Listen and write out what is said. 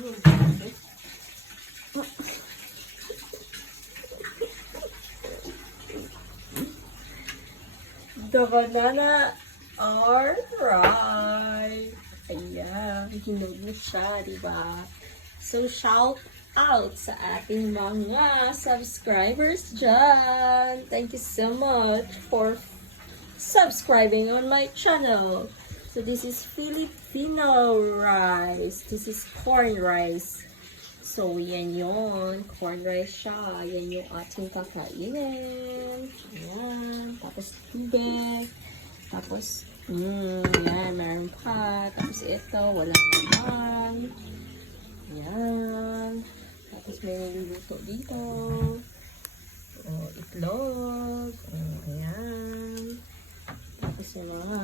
The banana are right. Ayan, hinog na siya, diba? So, shout out sa ating mga subscribers dyan. Thank you so much for subscribing on my channel. So, this is Filipino rice. This is corn rice. So, yan yun. Corn rice siya. Yan yung ating kakainin. Ayan. Tapos, tubig. Tapos, yan. Meron pa. Tapos, ito. Walang naman. Ayan. Tapos, may niluluto dito. Itlog. Ayan. Tapos, yung mga